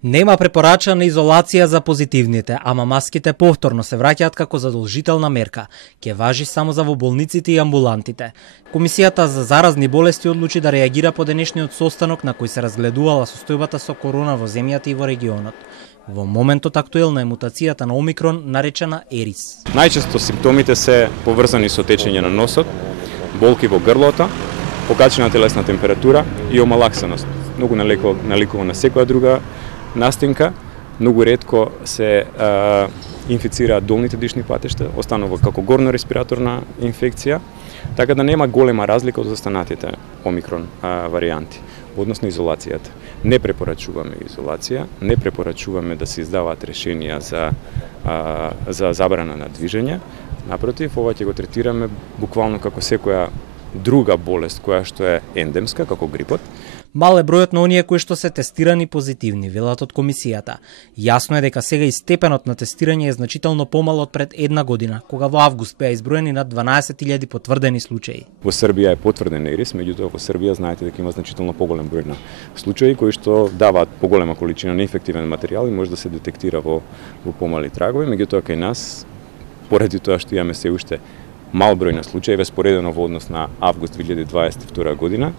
Нема препорачана изолација за позитивните, ама маските повторно се враќаат како задолжителна мерка. Ке важи само за во болниците и амбулантите. Комисијата за заразни болести одлучи да реагира по денешниот состанок на кој се разгледувала состојбата со корона во земјата и во регионот. Во моментот актуелна е мутацијата на Омикрон, наречена Ерис. Најчесто симптомите се поврзани со течење на носот, болки во грлото, покачена телесна температура и омалаксаност. Многу наликува на секоја друга настинка, многу ретко се инфицираат долните дишни патишта, останува како горно респираторна инфекција, така да нема голема разлика од останатите Омикрон варијанти. Односно изолацијата. Не препорачуваме изолација, не препорачуваме да се издаваат решенија за забрана на движење. Напротив, ова ќе го третираме буквално како секоја друга болест која што е ендемска, како грипот. Мал е бројот на оние кои што се тестирани позитивни, велат од комисијата. Јасно е дека сега и степенот на тестирање е значително помал од пред една година, кога во август беа изброени над 12.000 потврдени случаи. Во Србија е потврден Ерис, меѓутоа во Србија знаете дека има значително поголем број на случаи кои што даваат поголема количина неинфективен материјал и може да се детектира во помали трагови, меѓутоа кај нас поради тоа што имаме се уште мал број на случаи, споредено во однос на август 2022 година,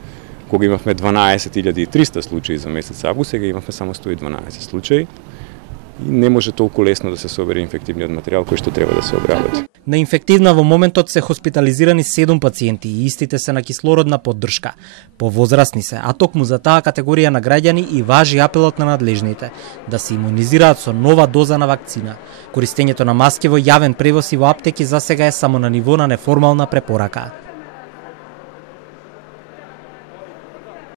кога имавме 12.300 случаи за месец август, сега имавме само 112 случаи и не може толку лесно да се собере инфективниот материјал кој што треба да се обработи. На инфективна во моментот се хоспитализирани 7 пациенти и истите се на кислородна поддршка. Повозрасни се, а токму за таа категорија на граѓани и важи апелот на надлежните да се имунизираат со нова доза на вакцина. Користењето на маски во јавен превоз и во аптеки засега е само на ниво на неформална препорака.